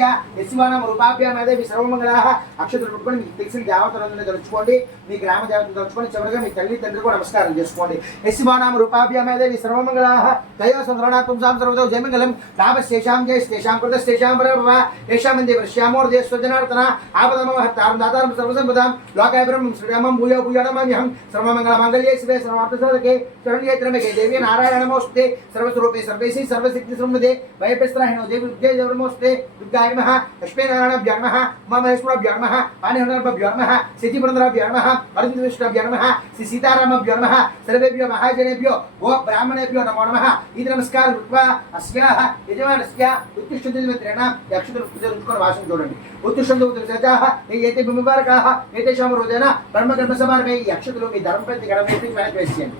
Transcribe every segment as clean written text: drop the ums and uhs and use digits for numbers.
దేవతస్య యస్వానామ రూపాభ్యామేదేవి సర్వమంగళాః అక్షతలు పట్టుకొని మీకు తెలిసిన దేవతలందరినీ తలుచుకోండి, మీ గ్రామ దేవతను తలుచుకొని చివరిగా మీ తల్లి తండ్రి కూడా నమస్కారం చేసుకోండి. యస్వానామ రూపాభ్యామేదేవి సర్వమంగళాః తయో సంధ్రణాత్మసాం సర్వదో జయమంగళం లాభశేషాం జయస్తేషాం కృతస్తేషాం పరమః ఏషామందే వర్ష్యామోర్దే స్వజనార్దన ఆపదమహత్తారం దాతారం సర్వసంపదాం లోకాయ బ్రహ్మం శ్రీరామం భూయో భూయో నమామ్యహం సర్వమంగళమంగళ్యే శివే సర్వార్థసాధకే శరణ్యే త్ర్యంబకే దేవి నారాయణ నమోస్తుతే సర్వస్వరూపే సర్వేసి సర్వశక్తి సంపదే భయప్రస్త్రాహిణో దేవి దుర్గే నమోస్తుతే దుర్గాయ నమః లక్ష్మీనారాయణాభ్యో నమః ఉమామహేశ్వరాభ్యో నమః పాణిహరణాభ్యో నమః సిద్ధిపురంధరాభ్యో నమః అరుంధవిష్ణాభ్యో నమః శ్రీ సీతారామాభ్యో నమః సర్వేభ్యో మహాజనేభ్యో గో బ్రాహ్మణేభ్యో నమో నమః ఇది నమస్కారం కృత్వా అస్యాః యజమానస్య ఉత్తిష్టమిత్రేణ అక్షతలు పూజలుకొని వాసన చూడండి. ఉత్తిష్టంతో సజాః ఏతే బింబకాః ఏతేషాం రోజేన బ్రహ్మకర్మ సమారమే ఈ అక్షతలు మీ ధర్మప్రతి గణపతి వెనక్కి వేసేయండి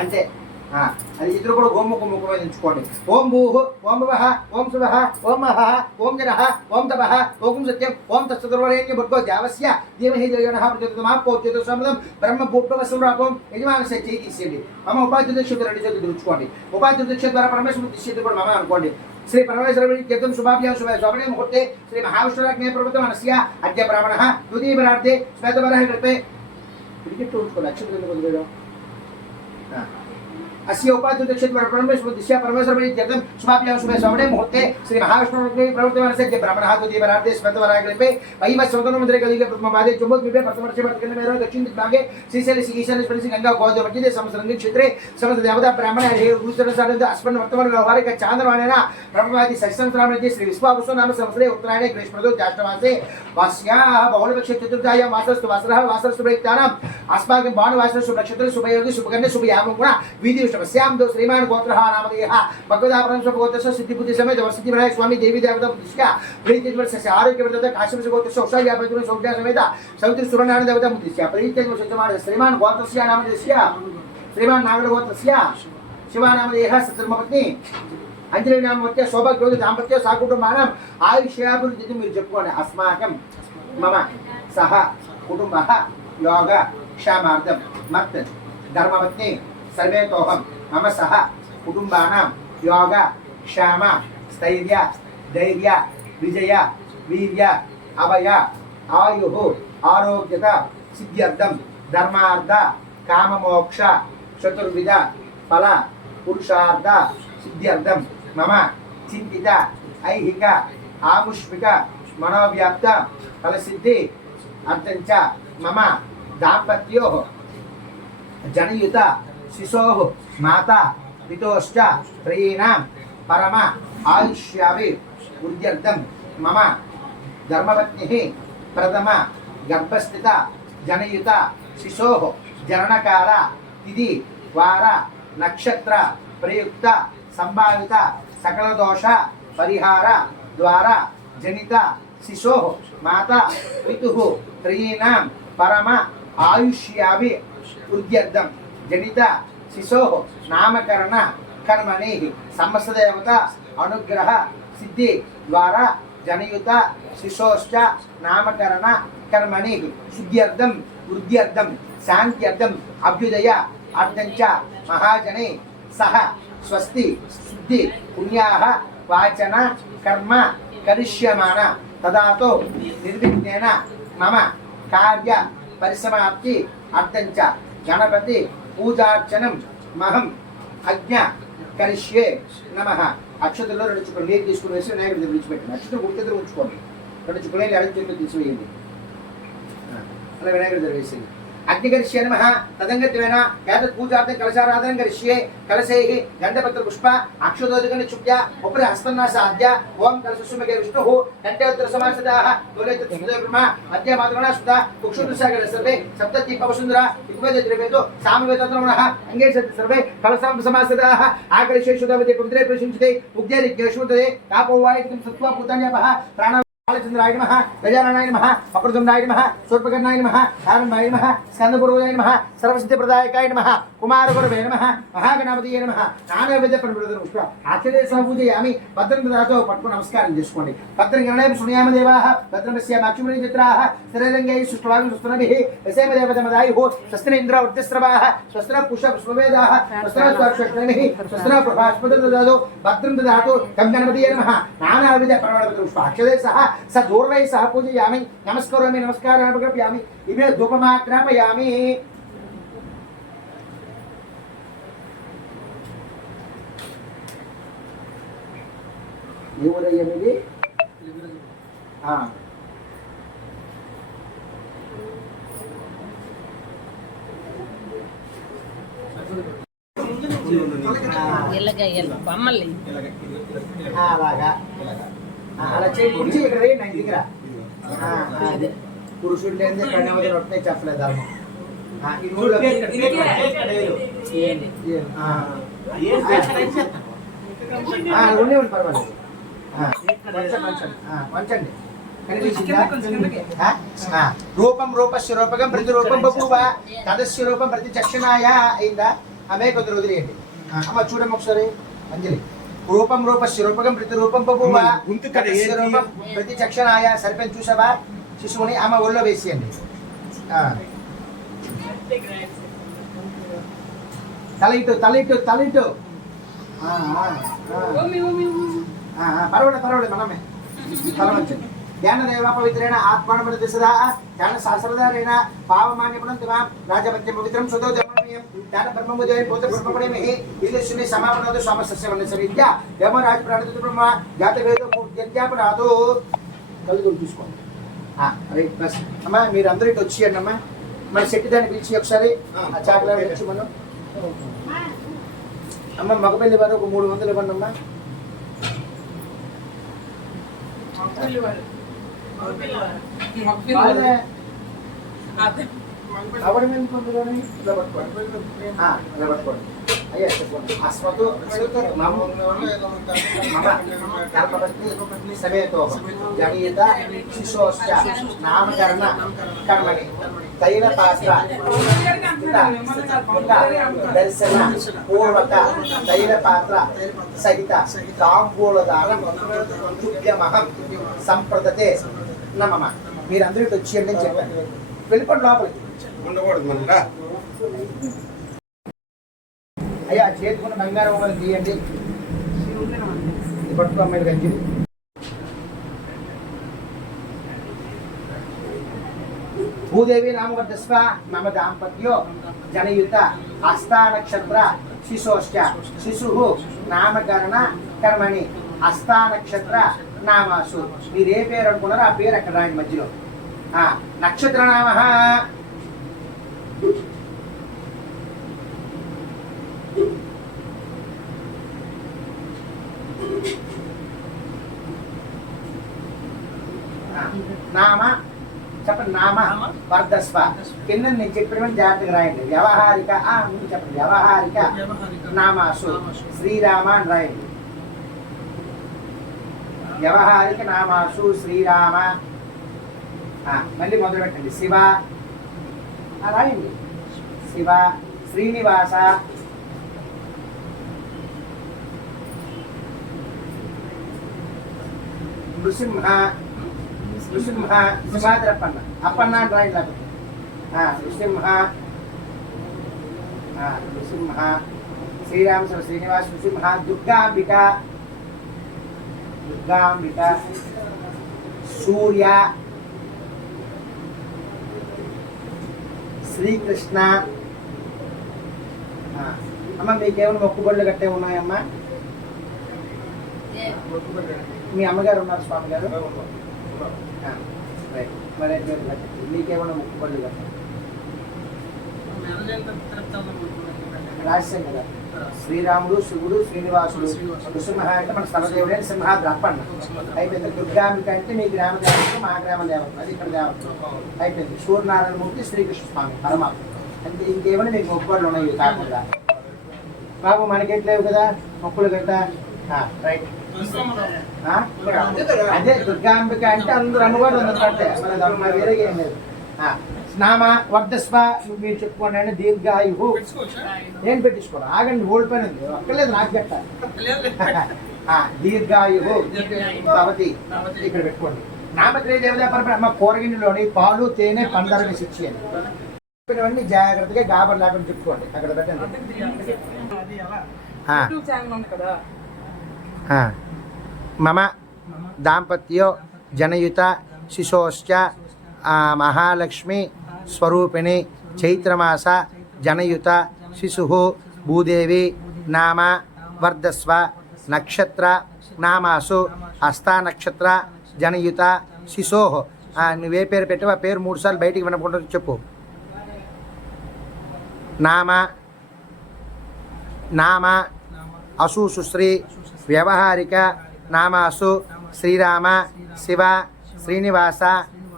అంతే. అది ఇద్దరు కూడా గోముఖ ముఖమే ఎంచుకోండి. ఓం భూః ఓం భువః ఓం శుభః ఓం మహః ఓం జనః ఓం తపః ఓం సత్యం ఓం తత్సర్వరేణ్య భర్గో దేవస్య ధీమహి ధియోయోనః ప్రచోదయాత్ పోత్యోతసమదం బ్రహ్మ భూత్వసంరాపం యజమానస్య చేయి తీసేయండి. మమ ఉపాధ్యక్షత రెండు చేతులు దులుచుకోండి. ఉపాధ్యక్షత ద్వారా పరమేశ్వరుడు తీసేది కూడా మమ అనుకోండి. శ్రీ పరమేశ్వరుడి కీర్తం శుభాభ్యాం శుభ శోభనే ముహూర్తే శ్రీ మహావిష్ణురాజ్ఞే ప్రభుత్వం అనస్య అద్య బ్రాహ్మణః ద్వితీయపరార్థే శ్వేతవరః కృతే క్రికెట్ ఉంచుకోండి. అక్షతలు వదిలేయడం अस्य उपाध्यक्षेत्र परमेश्वर दिशा परमेश्वर जगदम शुभाभ्याम शुभ श्रवणे मुहूर्ते श्री महाविष्णु प्रवर्तमानस्य ब्राह्मणः द्वितीयपरार्धे स्मृतवराग्लिपे वैव स्वतंत्र मंदिरे कलिगे प्रथमपादे चुम्बकद्वीपे प्रथमवर्षे वर्तकन्मेरो दक्षिण दिग्भागे श्रीशैल ईशान्य स्पर्शि गंगा गोदावरी मध्ये समस्तरंगे क्षेत्रे समस्त देवता ब्राह्मण गुरुचरणसारद अस्मन् वर्तमान व्यवहारिक चांद्रमानेन ब्रह्मवादी सहस्रनाममध्ये श्री विश्वावसु नाम संवत्सरे उत्तरायणे ग्रीष्मऋतौ ज्येष्ठमासे वास्याः बहुलपक्षे चतुर्थायां वासरस्तु वासरः वासरस्तु प्रयुक्तानाम् अस्माकं भानुवासरः शुभनक्षत्रे शुभयोगे शुभकर्णे शुभयामं गुण विधि श्याम दो श्रीमान गोत्रः नामधेयः भगवदापरं स्वगोत्रस्य सिद्धिबुद्धि समेत वसति विनायक स्वामी देवी देवता बुद्धिष्का प्रीतिवर्षस्य आरोग्यवर्धक काश्यप गोत्रस्य औषध्यापतिं सौख्या समेत सौत्री सुरनारायण देवता बुद्धिष्का प्रीतिवर्षस्य श्रीमान गोत्रस्य नामधेयस्य श्रीमान नागड़ गोत्रस्य शिवा नामधेयः सत्रमपत्नी अंजलि नामवत्य सौभाग्योगि दाम्पत्य साकुटुंबानाम् आयुष्याभिवृद्धिं మీరు చెప్పుకోండి. अस्माकं मम सह कुटुंबः योग क्षामार्थं मत् धर्मपत्नी सर्वेतोहम मम सह कुटुंबानां योग क्षाम स्थैर्य धैर्य विजय वीर्य अभय आयुः आरोग्यता सिद्ध्यर्थं धर्मार्थ काममोक्ष चतुर्विध फल पुरुषार्थ सिद्ध्यर्थं मम चिंतित ऐहिक आमुष्मिक मनोव्याप्त फलसिद्धि अर्थंच मम दाम्पत्योः जनयुत शिशोः माता पितोश्च त्रयीणां परम आयुष्याभिवृद्ध्यर्थं मम धर्मपत्निः प्रथम गर्भस्थित जनयुत शिशोः जननकाल तिथि वार नक्षत्र प्रयुक्त संभावित सकल दोष परिहार द्वारा जनित शिशोः माता पितुः त्रयीणां परम आयुष्याभिवृद्ध्यर्थं जनित शिशोः नामकरण कर्मणि समस्त देवता अनुग्रह सिद्धि द्वारा जनयुत शिशोश्च नामकरण कर्मणि शुद्ध्यर्थं वृद्ध्यर्थं शान्त्यर्थं अभ्युदय अर्थंच महाजने सह स्वस्ति शुद्धि पुण्याः वाचन कर्म करिष्यमाण तदातो निर्विघ्नेन मम कार्य परिसमाप्ति अर्थंच गणपति पूजार्चनम महम अज्ञ करिष्ये नमः. అక్షతల్లో రెండు చుక్కలు నీరు తీసుకుని వేసి వినాయకుడి దగ్గర విడిచిపెట్టండి. అక్షతలు గుర్తెదురు ఉంచుకోండి. రెండు చుక్కలు ఎడమ చేతిలో తీసివేయండి. అలా వినాయకుడి దగ్గర వేసేయండి. अग्निकरिष्ये नमः तदंगत्वेन एतत् पूजार्थं कलशाराधनं करिष्ये. कलशैः गन्धपत्र पुष्प अक्षतोदकं चुक्त्या उपरि हस्तन्नासाद्य ओम कलशस्वमेके विष्णुः कंठे उत्तरसमासिताः तोले तत्सुब्रह्मा मध्ये मातृगणा सुता कुक्षुदृशागरे सर्वे सप्तति पवसुन्दरा इत्वेदद्रवेदो सामवेदतनमनः अंगे सर्वे कलशं समासिताः आकर्षे शुद्धवते पुत्रे प्रशंसिते उग्रे रिज्ञेषुते तापो वायितं सत्त्वा पूतान्यपः प्राण బాలచంద్రాయ నమః గజాననాయ నమః వక్రతుండాయ నమః శూర్పకర్ణాయ నమః ఆరంభాయ నమః స్కందపూర్వజాయ నమః సర్వసిద్ధిప్రదాయకాయ నమః కుమారగురవే నమః మహాగణపతియే నమః నానావిధ ప్రబుద్ధులు ఆచరే పూజయామి భద్రం దాతో పట్టుకుని నమస్కారం చేసుకోండి. భద్రం గణేన శృణుయామ దేవాః భద్రం పశ్యామ అక్షుమణి చిత్రాః స్థిరరంగై సుష్ఠవాగ సుస్తనభిః యసేమ దేవతమదాయుః స్వస్తిన ఇంద్ర వృద్ధిస్రవాః స్వస్తిన పుష్ప పుష్పవేదాః స్వస్తిన స్వర్షష్ఠమిః స్వస్తిన ప్రభాస్పదం దదాతు భద్రం దదాతు గం గణపతియే నమః నానావిధ ప్రబుద్ధులు అక్షరే సహ సదూర్వై సహ పూజయామి నమస్కరోమి నమస్కారాన్ని ప్రకృప్యామి ఇమే ధూపమాగ్రాపయామి. ఏ ఊరయ్య మీది? అలాగా అలా చేయి గురించి ఇక్కడ వేయండి ఆయన దగ్గర. అదే పురుషుడు లేని కన్యవతి రొట్టె చెప్పలేదు ధర్మం. ఉండేవండి పర్వాలేదు. వంచండి. రూపం రూపస్య రూపకం ప్రతి రూపం బభూవ తదస్య రూపం ప్రతి చక్షణాయ అయిందా? ఆమె కొద్ది వదిలేయండి. అమ్మ చూడమ్మ ఒకసారి అంజలి. రూపం రూపస్య రూపకం ప్రతి రూపం బభూవ తదస్య రూపం ప్రతి చక్షణాయ. సరిపోయింది చూసావా? శిశువుని అమ్మ ఒళ్ళో వేసేయండి. తల ఇటు తల ఇటు తల ఇటు. పర్వాలేదు మనమే తల వంచండి. ధ్యాన దేవ పవిత్రేణ ఆత్మాన ప్రతిసదా ధ్యాన శాస్త్రధారేణ పావమాన్యపురం దివాం రాజపత్యం పవిత్రం సుతో జమనీయం ధ్యాన బ్రహ్మముజయ పోత బ్రహ్మపణిమిః ఇదశ్ని సమాపనతో సమస్య సవిద్య దేవరాజ ప్రాణిత బ్రహ్మ జాత వేదో పూర్త్యజ్ఞాపనాతో కలుగులు తీసుకోండి. రైట్ బస్ అమ్మ మీరు అందరూ ఇటు వచ్చేయండి అమ్మా. మరి శెట్టి దాన్ని పిలిచి ఒకసారి ఆ చాకలాగా వచ్చి మనం అమ్మ మగపల్లి వారు ఒక 300 ఇవ్వండి అమ్మా. అయ్యా చెప్పండి. అస్మతు సమేతో జనీత శిశోశ్చ నామకరణ కర్మణి తైల పాత్ర దర్శన పూర్వక తైల పాత్ర సహిత తాంబూలదానం తుభ్యమహం సంప్రదతే నమః. మీరందరూ ఇటు వచ్చేయండి అని చెప్పాను. వెళ్ళిపోండి లోపలికి. ఉండకూడదు మళ్ళీ. అయ్యా చేతుకున్న బంగారం వల్ల తీయండి. పట్టుకో అమ్మాయి గంజి. భూదేవి నామవర్ధస్వ మమ దాంపత్యో జనయుత హస్తా నక్షత్ర శిశోశ్చ శిశు నామకరణ కర్మణి హస్తా నక్షత్ర నామాసు. మీరు ఏ పేరు అనుకున్నారో ఆ పేరు అక్కడ రాయండి మధ్యలో. నక్షత్ర నామ నామ చెప్పండి. నామ వర్ధస్వ. కింద నేను చెప్పిన జాగ్రత్తగా రాయండి. వ్యవహారిక ముందు చెప్పండి. వ్యవహారిక నామాసు శ్రీరామ అని రాయండి. వ్యవహారిక నామాసు శ్రీరామ. మళ్ళీ మొదలు పెట్టండి. శివ రాయండి. శివ శ్రీనివాస నృసింహ నృసింహ సింహాద్రప్పన్న అప్పన్న అని రాయండి. లేకపోతే నృసింహ నృసింహ శ్రీరామ శ్రీనివాస నృసింహ దుర్గాంబిక దుర్గాంబిక సూర్య శ్రీకృష్ణ. అమ్మ మీకేమైనా మొక్కుబడులు గట్టే ఉన్నాయమ్మా? మీ అమ్మగారు ఉన్నారు స్వామి గారు? మరి మీకేమైనా మొక్కుబడులు గట్ట రాశాం కదా. శ్రీరాముడు శివుడు శ్రీనివాసుడు నృసింహ అంటే మన స్థలదేవుడే సింహాద్రప్పన్న అయిపోయింది. దుర్గాంబిక అంటే మీ గ్రామ దేవత మా గ్రామ దేవత అది ఇక్కడ దేవత అయిపోయింది. సూర్యనారాయణమూర్తి శ్రీకృష్ణ స్వామి పరమాత్మ. అంటే ఇంకేమైనా మీకు మొక్కుబడులు ఉన్నాయి కాకుండా బాబు? మనకెట్లేవు కదా మొక్కులు గట్ట. రైట్. అదే దుర్గాంబిక అంటే అందరూ అమ్మవారు ఉన్నట్టే మరి వేరే ఏం లేదు. నామ వర్ధస్వ మీరు చెప్పుకోండి అంటే దీర్ఘాయు ఏం పెట్టించుకోండి ఆగండి ఓడిపోయిన ఉంది అక్కర్లేదు నాకు చెప్పాలి. దీర్ఘాయు భవతి ఇక్కడ పెట్టుకోండి. నామత్రే దేవతా పరమ కూరగిన్నెలోని పాలు తేనె పందర శిక్షి అని ఇవన్నీ జాగ్రత్తగా గాబర్ లేకుండా చెప్పుకోండి అక్కడ పెట్టండి. మమ దాంపత్యో జనయుత శిశోశ్చ మహాలక్ష్మి స్వరూపిణి చైత్రమాస జనయుత శిశు భూదేవి నామ వర్ధస్వ నక్షత్ర నామాసు హస్తా నక్షత్ర జనయుత శిశో. నువ్వే పేరు పెట్టావు ఆ పేరు 3 సార్లు బయటికి వినకుండా చెప్పు. నామ అసు సుశ్రీ వ్యవహారిక నామాసు శ్రీరామ శివ శ్రీనివాస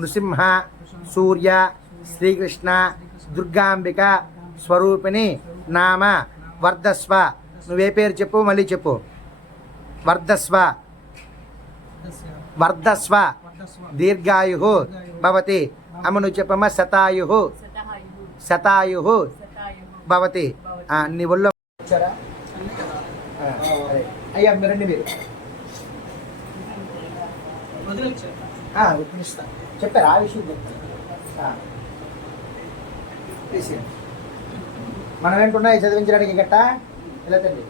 నృసింహ సూర్య శ్రీకృష్ణ దుర్గాంబిక స్వరూపిణి నామ వర్ధస్వ. నువ్వే పేరు చెప్పు మళ్ళీ చెప్పు. వర్ధస్వ వర్ధస్వ దీర్ఘాయు భవతి. అమ్మ నువ్వు చెప్పమ్మా. శతాయు శతాయు భవతి. నీ ఒళ్ళో వచ్చారా అయ్యా మీరండి మీరు పిలుస్తా చెప్పారు ఆ విషయం చెప్తాను. మనం ఏంటున్నాయి చదివించడానికి గట్ట ఇలా తండ్రి.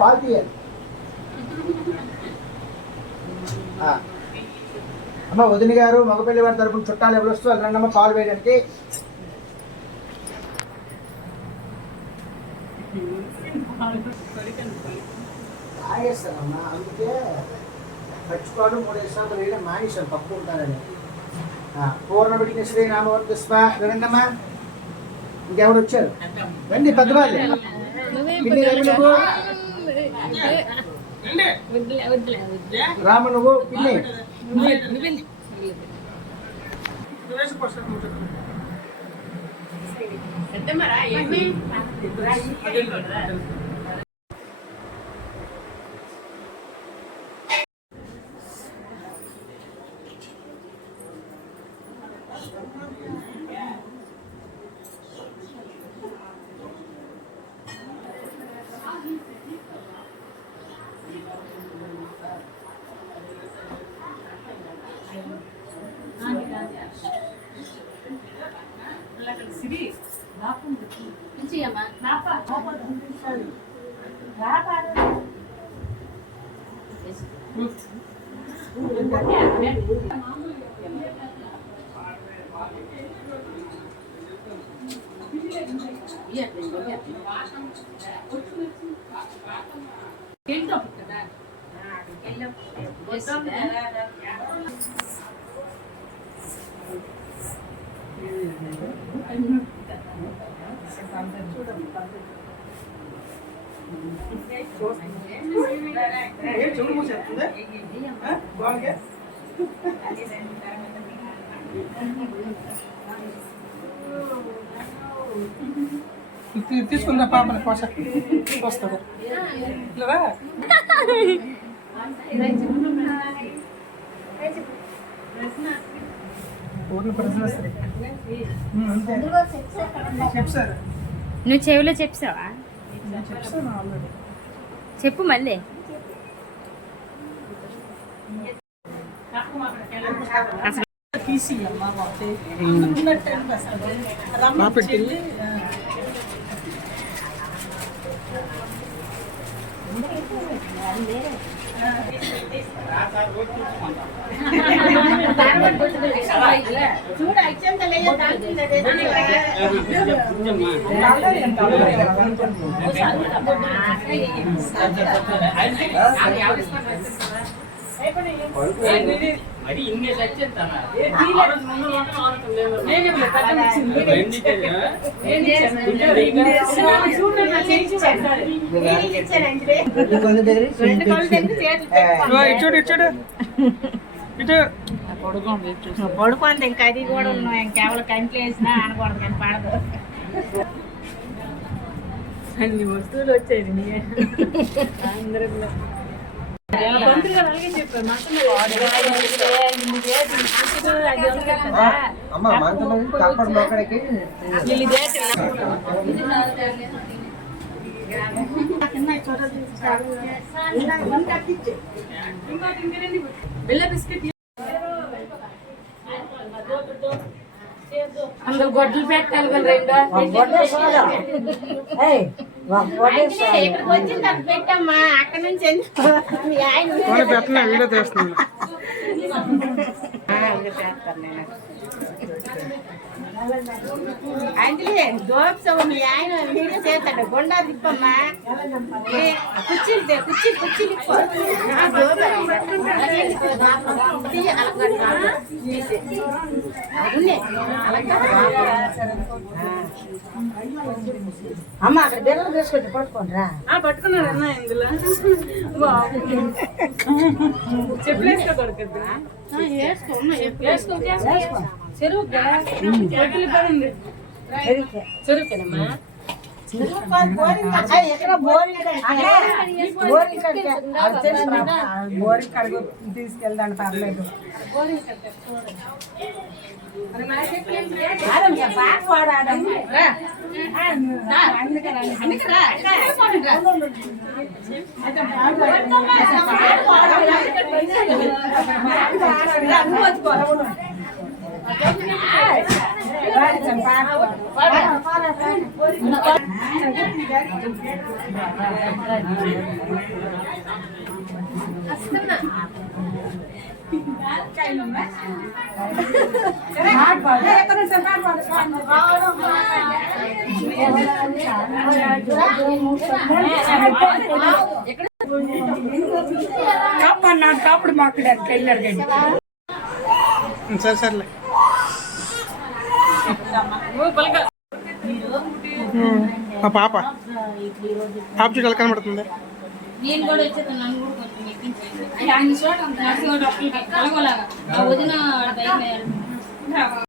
పాలు తీయాలి అమ్మ. వదిన గారు మగపల్లి వారి తరపున చుట్టాలు ఎవరు వస్తూ వాళ్ళు రండమ్మ పాలు వేయడానికి. తాగేస్తానమ్మా అందుకే మర్చిపోవడం 3 సార్లు వేయడం మానేశాను తప్పు ఉంటారని. పూర్ణబడిన శ్రీరామవర్ధస్వ రండమ్మా. ఇంకెవరు వచ్చారు రండి పెద్దవాళ్ళు. రామ నువ్వు పిన్ని తీసుకున్న పాపని పోషక వస్తుంది లేదా నువ్వు చెవిలో చెప్పావా? చెప్పు మళ్ళీ. మరి ఇంగ్లీష్ వచ్చేస్తానా చూడు ఇటు ఇటు పడుకుంది ఇంకా అది కూడా ఉన్నాం ఇంకేవలం కంట్లు వేసినా అనకూడదు కానీ పడదు అన్ని వస్తువులు వచ్చేది అమ్మ మంతలో కాపాడు లోకడికి అందులో గొడ్లు పెట్టాలి ఇక్కడికి వచ్చింది అది పెట్టమ్మా అక్కడ నుంచి మీ ఆయన పెట్టిన వీడియో తీస్తున్నాను. అంటే దోప మీ ఆయన వీడియో చేస్తాడు గుండా తిప్పమ్మా కుర్చీలు కుర్చీలు అమ్మ అక్కడ బెల్లం తీసుకొచ్చి పట్టుకోండిరా. పట్టుకున్నాడు అన్న ఇందులో చెప్పలేసుకో దొరకద్దు చెరువుకేనమ్మా ఎక్కడ బోరింగ్ కడుగు తీసుకెళ్దాను పర్లేదు. కాపాడు మాకు వెళ్ళారు కానీ సరే సర్లే మా పాప పాప చూడాలి కనబడుతుంది. నేను కూడా వచ్చేది నన్ను కూడా కొంచెం ఎక్కించండి. అన్ని చోట నర్సింగ్ డాక్టర్కి కలగోలాగా వదిన